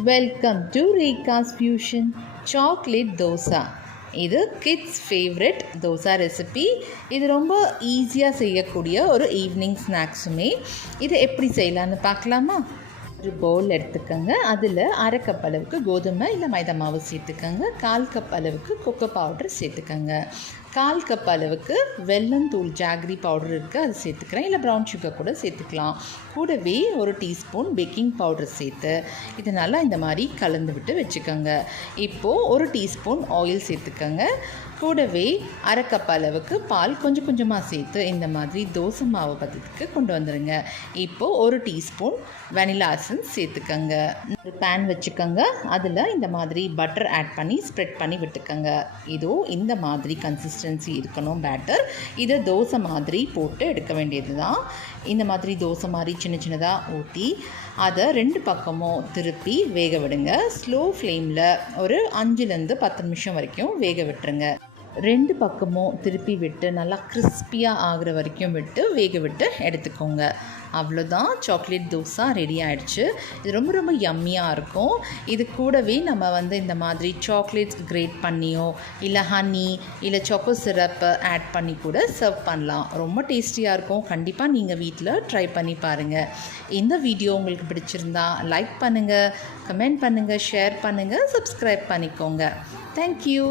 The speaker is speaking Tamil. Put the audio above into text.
Welcome to Rekha's fusion chocolate dosa. இது கிட்ஸ் ஃபேவரட் தோசா ரெசிபி. இது ரொம்ப ஈஸியாக செய்யக்கூடிய ஒரு ஈவினிங் ஸ்நாக்ஸுமே. இது எப்படி செய்யலான்னு பார்க்கலாமா? ஒரு பவுல் எடுத்துக்கோங்க. அதில் அரை கப் அளவுக்கு கோதுமை இல்லை மைதா மாவு சேர்த்துக்கோங்க. 1/4 கப் அளவுக்கு கொக்கோ பவுடர் சேர்த்துக்கோங்க. 1/4 கப் அளவுக்கு வெல்லம் தூள் ஜாகரி பவுடர் இருக்குது, அது சேர்த்துக்கிறேன். இல்லை ப்ரௌன் சுகர் கூட சேர்த்துக்கலாம். கூடவே ஒரு டீஸ்பூன் பேக்கிங் பவுடர் சேர்த்து இது நல்லா இந்த மாதிரி கலந்து விட்டு வச்சுக்கோங்க. இப்போது ஒரு டீஸ்பூன் ஆயில் சேர்த்துக்கோங்க. கூடவே அரை கப் அளவுக்கு பால் கொஞ்சம் கொஞ்சமாக சேர்த்து இந்த மாதிரி தோசை மாவு பதத்துக்கு கொண்டு வந்துடுங்க. இப்போது ஒரு டீஸ்பூன் வெனிலா எசன்ஸ் சேர்த்துக்கோங்க. ஒரு பேன் வச்சுக்கோங்க. அதில் இந்த மாதிரி பட்டர் ஆட் பண்ணி ஸ்ப்ரெட் பண்ணி விட்டுக்கோங்க. இதோ இந்த மாதிரி கன்சிஸ்டன்சி இருக்கணும் பேட்டர். இதை தோசை மாதிரி போட்டு எடுக்க வேண்டியது தான். இந்த மாதிரி தோசை மாதிரி சின்ன சின்னதாக ஊற்றி அதை 2 பக்கமும் திருப்பி வேக விடுங்க. ஸ்லோ ஃப்ளேமில் ஒரு 5லேருந்து 10 நிமிஷம் வரைக்கும் வேக விட்டுருங்க. 2 பக்கமும் திருப்பி விட்டு நல்லா கிறிஸ்பியாக ஆகிற வரைக்கும் விட்டு வேக விட்டு எடுத்துக்கோங்க. அவ்வளோதான், சாக்லேட் தோசா ரெடி ஆகிடுச்சு. இது ரொம்ப ரொம்ப யம்மியாக இருக்கும். இது கூடவே நம்ம இந்த மாதிரி சாக்லேட்ஸ் கிரேட் பண்ணியோ இல்லை ஹனி இல்லை சாக்கோ சிரப் ஆட் பண்ணி கூட சர்வ் பண்ணலாம். ரொம்ப டேஸ்டியாக இருக்கும். கண்டிப்பாக நீங்கள் வீட்டில் ட்ரை பண்ணி பாருங்கள். இந்த வீடியோ உங்களுக்கு பிடிச்சிருந்தா லைக் பண்ணுங்கள், கமெண்ட் பண்ணுங்கள், ஷேர் பண்ணுங்கள், சப்ஸ்கிரைப் பண்ணிக்கோங்க. தேங்க்யூ.